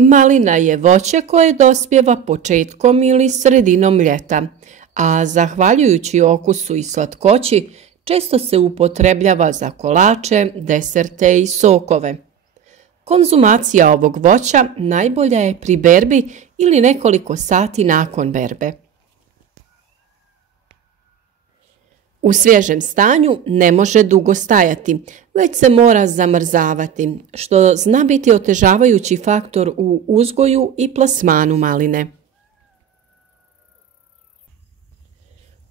Malina je voće koje dospijeva početkom ili sredinom ljeta, a zahvaljujući okusu i slatkoći često se upotrebljava za kolače, deserte i sokove. Konzumacija ovog voća najbolja je pri berbi ili nekoliko sati nakon berbe. U svježem stanju ne može dugo stajati, već se mora zamrzavati, što zna biti otežavajući faktor u uzgoju i plasmanu maline.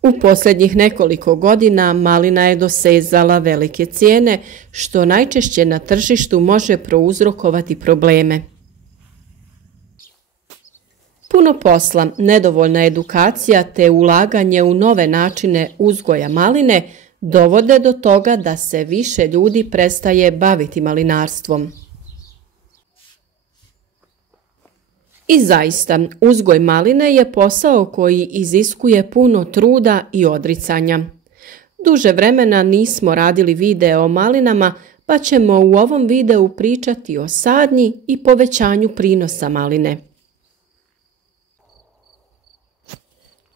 U posljednjih nekoliko godina malina je dosezala velike cijene, što najčešće na tržištu može prouzrokovati probleme. Puno posla, nedovoljna edukacija te ulaganje u nove načine uzgoja maline dovode do toga da se više ljudi prestaje baviti malinarstvom. I zaista, uzgoj maline je posao koji iziskuje puno truda i odricanja. Duže vremena nismo radili video o malinama, pa ćemo u ovom videu pričati o sadnji i povećanju prinosa maline.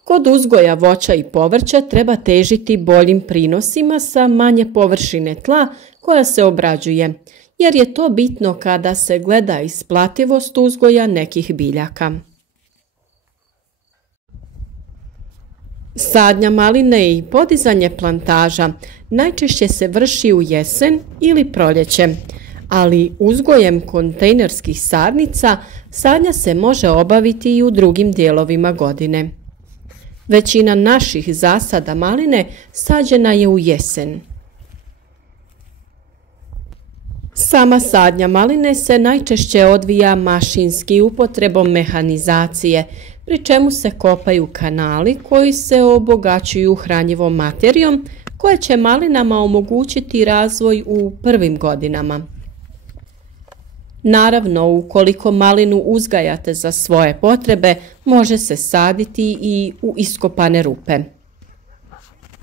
Kod uzgoja voća i povrća treba težiti boljim prinosima sa manje površine tla koja se obrađuje, jer je to bitno kada se gleda isplativost uzgoja nekih biljaka. Sadnja maline i podizanje plantaža najčešće se vrši u jesen ili proljeće, ali uzgojem kontejnerskih sadnica sadnja se može obaviti i u drugim dijelovima godine. Većina naših zasada maline sađena je u jesen. Sama sadnja maline se najčešće odvija mašinski upotrebom mehanizacije, pri čemu se kopaju kanali koji se obogaćuju hranjivom materijom koja će malinama omogućiti razvoj u prvim godinama. Naravno, ukoliko malinu uzgajate za svoje potrebe, može se saditi i u iskopane rupe.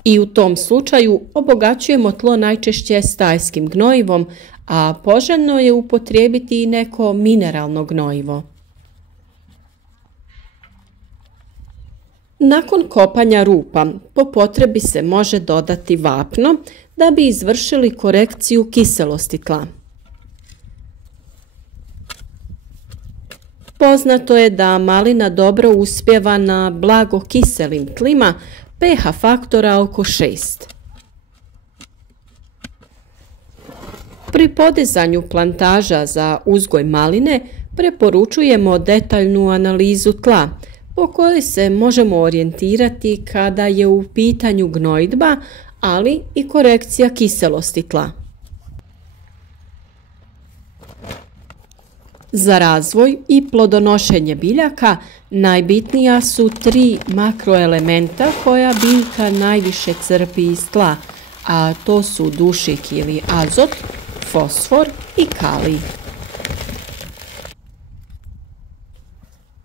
I u tom slučaju obogaćujemo tlo najčešće stajskim gnojivom, a poželjno je upotrijebiti i neko mineralno gnojivo. Nakon kopanja rupa, po potrebi se može dodati vapno da bi izvršili korekciju kiselosti tla. Poznato je da malina dobro uspijeva na blago kiselim tlima pH faktora oko 6. Pri podizanju plantaža za uzgoj maline preporučujemo detaljnu analizu tla po kojoj se možemo orijentirati kada je u pitanju gnojidba, ali i korekcija kiselosti tla. Za razvoj i plodonošenje biljaka najbitnija su 3 makroelementa koja biljka najviše crpi iz tla, a to su dušik ili azot, fosfor i kalij.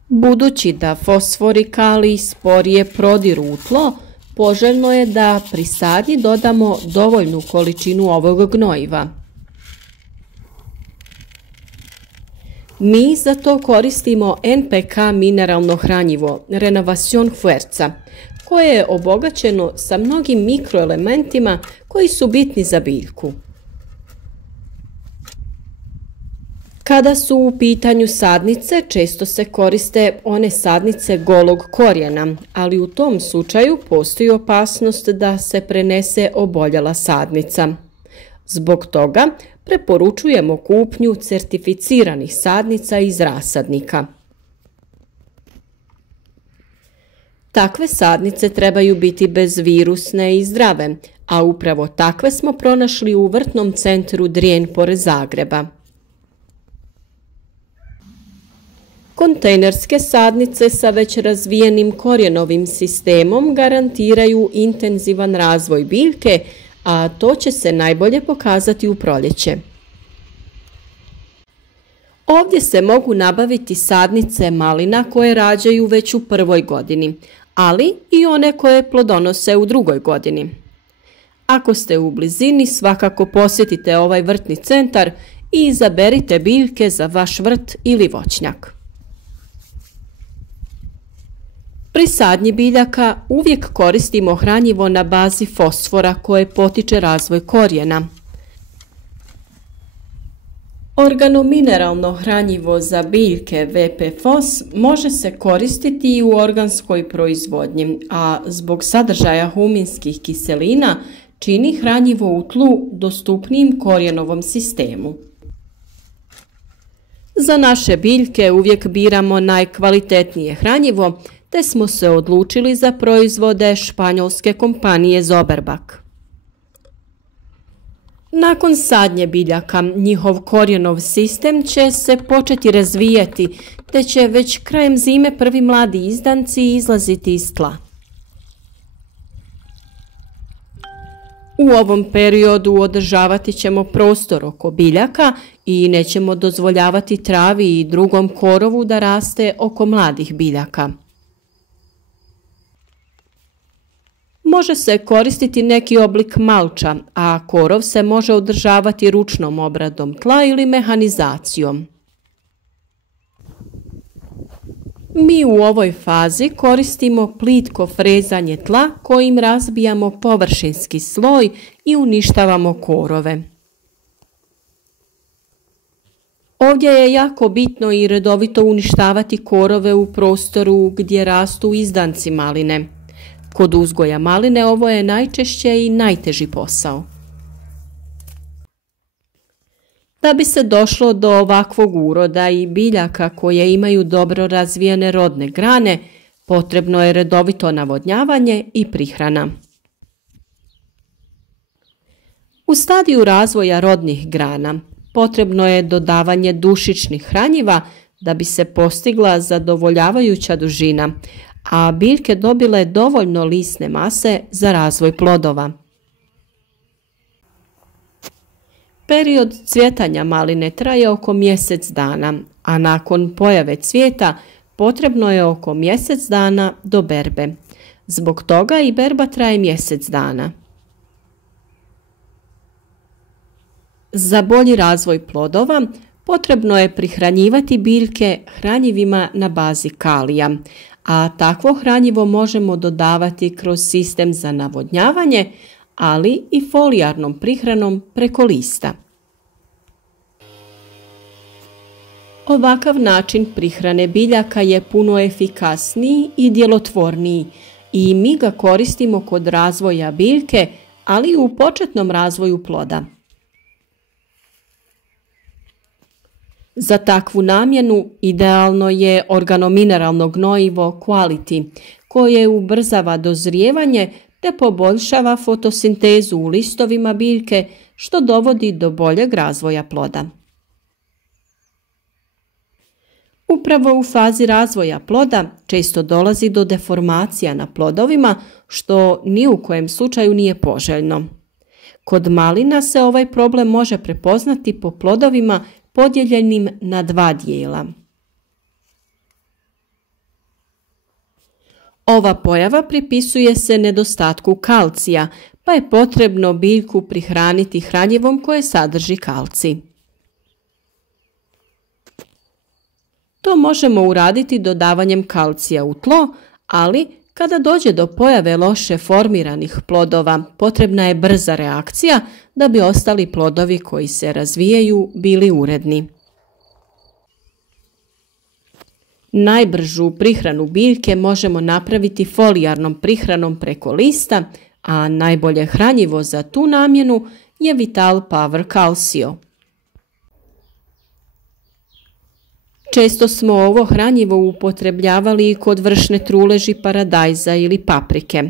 Budući da fosfor i kalij sporije prodiru u tlo, poželjno je da pri sadnji dodamo dovoljnu količinu ovog gnojiva. Mi za to koristimo NPK mineralno hranjivo Renovación Fuerza, koje je obogaćeno sa mnogim mikroelementima koji su bitni za biljku. Kada su u pitanju sadnice, često se koriste one sadnice golog korijena, ali u tom slučaju postoji opasnost da se prenese oboljela sadnica. Zbog toga preporučujemo kupnju certificiranih sadnica iz rasadnika. Takve sadnice trebaju biti bezvirusne i zdrave, a upravo takve smo pronašli u vrtnom centru Drijen pored Zagreba. Kontejnerske sadnice sa već razvijenim korijenovim sistemom garantiraju intenzivan razvoj biljke, a to će se najbolje pokazati u proljeće. Ovdje se mogu nabaviti sadnice malina koje rađaju već u prvoj godini, ali i one koje plodonose u drugoj godini. Ako ste u blizini, svakako posjetite ovaj vrtni centar i izaberite biljke za vaš vrt ili voćnjak. Pri sadnji biljaka uvijek koristimo hranjivo na bazi fosfora koje potiče razvoj korijena. Organomineralno hranjivo za biljke VP-Fos može se koristiti i u organskoj proizvodnji, a zbog sadržaja huminskih kiselina čini hranjivo u tlu dostupnijim korijenovom sistemu. Za naše biljke uvijek biramo najkvalitetnije hranjivo, te smo se odlučili za proizvode španjolske kompanije Zoberbach. Nakon sadnje biljaka, njihov korijenov sistem će se početi razvijati, te će već krajem zime prvi mladi izdanci izlaziti iz tla. U ovom periodu održavati ćemo prostor oko biljaka i nećemo dozvoljavati travi i drugom korovu da raste oko mladih biljaka. Može se koristiti neki oblik malča, a korov se može održavati ručnom obradom tla ili mehanizacijom. Mi u ovoj fazi koristimo plitko frezanje tla kojim razbijamo površinski sloj i uništavamo korove. Ovdje je jako bitno i redovito uništavati korove u prostoru gdje rastu izdanci maline. Kod uzgoja maline ovo je najčešće i najteži posao. Da bi se došlo do ovakvog uroda i biljaka koje imaju dobro razvijene rodne grane, potrebno je redovito navodnjavanje i prihrana. U stadiju razvoja rodnih grana potrebno je dodavanje dušičnih hranjiva da bi se postigla zadovoljavajuća dužina, a biljke dobile dovoljno lisne mase za razvoj plodova. Period cvjetanja maline traje oko mjesec dana, a nakon pojave cvijeta potrebno je oko mjesec dana do berbe. Zbog toga i berba traje mjesec dana. Za bolji razvoj plodova potrebno je prihranjivati biljke hranjivima na bazi kalija, a takvo hranjivo možemo dodavati kroz sistem za navodnjavanje, ali i folijarnom prihranom preko lista. Ovakav način prihrane biljaka je puno efikasniji i djelotvorniji i mi ga koristimo kod razvoja biljke, ali i u početnom razvoju ploda. Za takvu namjenu idealno je organomineralno gnojivo Quality, koje ubrzava dozrijevanje te poboljšava fotosintezu u listovima biljke, što dovodi do boljeg razvoja ploda. Upravo u fazi razvoja ploda često dolazi do deformacija na plodovima, što ni u kojem slučaju nije poželjno. Kod malina se ovaj problem može prepoznati po plodovima podijeljenim na dva dijela. Ova pojava pripisuje se nedostatku kalcija, pa je potrebno biljku prihraniti hranjivom koje sadrži kalcij. To možemo uraditi dodavanjem kalcija u tlo, ali kada dođe do pojave loše formiranih plodova, potrebna je brza reakcija da bi ostali plodovi koji se razvijaju bili uredni. Najbržu prihranu biljke možemo napraviti folijarnom prihranom preko lista, a najbolje hranjivo za tu namjenu je Vital Power Calcio. Često smo ovo hranjivo upotrebljavali i kod vršne truleži paradajza ili paprike.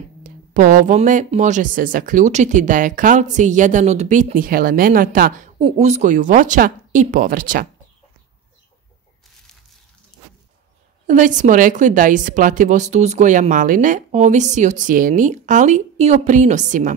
Po ovome može se zaključiti da je kalcij jedan od bitnih elemenata u uzgoju voća i povrća. Već smo rekli da isplativost uzgoja maline ovisi o cijeni, ali i o prinosima.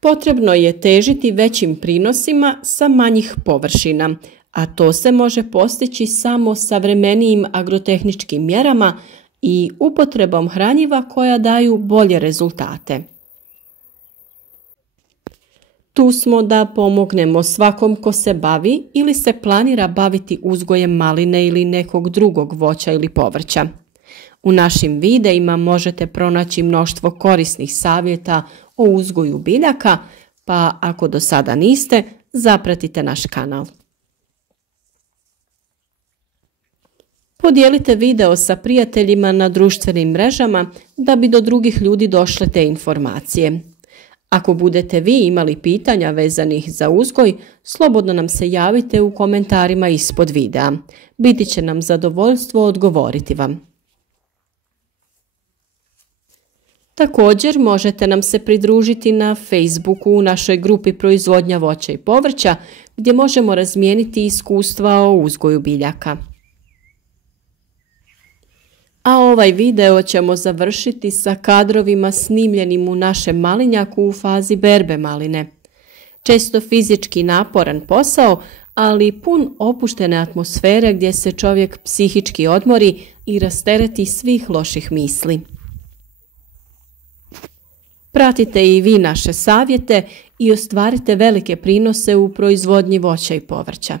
Potrebno je težiti većim prinosima sa manjih površina, a to se može postići samo savremenijim agrotehničkim mjerama i upotrebom hranjiva koja daju bolje rezultate. Tu smo da pomognemo svakom ko se bavi ili se planira baviti uzgojem maline ili nekog drugog voća ili povrća. U našim videima možete pronaći mnoštvo korisnih savjeta o uzgoju biljaka, pa ako do sada niste, zapratite naš kanal. Podijelite video sa prijateljima na društvenim mrežama da bi do drugih ljudi došle te informacije. Ako budete vi imali pitanja vezanih za uzgoj, slobodno nam se javite u komentarima ispod videa. Biti će nam zadovoljstvo odgovoriti vam. Također možete nam se pridružiti na Facebooku u našoj grupi Proizvodnja voća i povrća gdje možemo razmijeniti iskustva o uzgoju biljaka. A ovaj video ćemo završiti sa kadrovima snimljenim u našem malinjaku u fazi berbe maline. Često fizički naporan posao, ali pun opuštene atmosfere gdje se čovjek psihički odmori i rastereti svih loših misli. Pratite i vi naše savjete i ostvarite velike prinose u proizvodnji voća i povrća.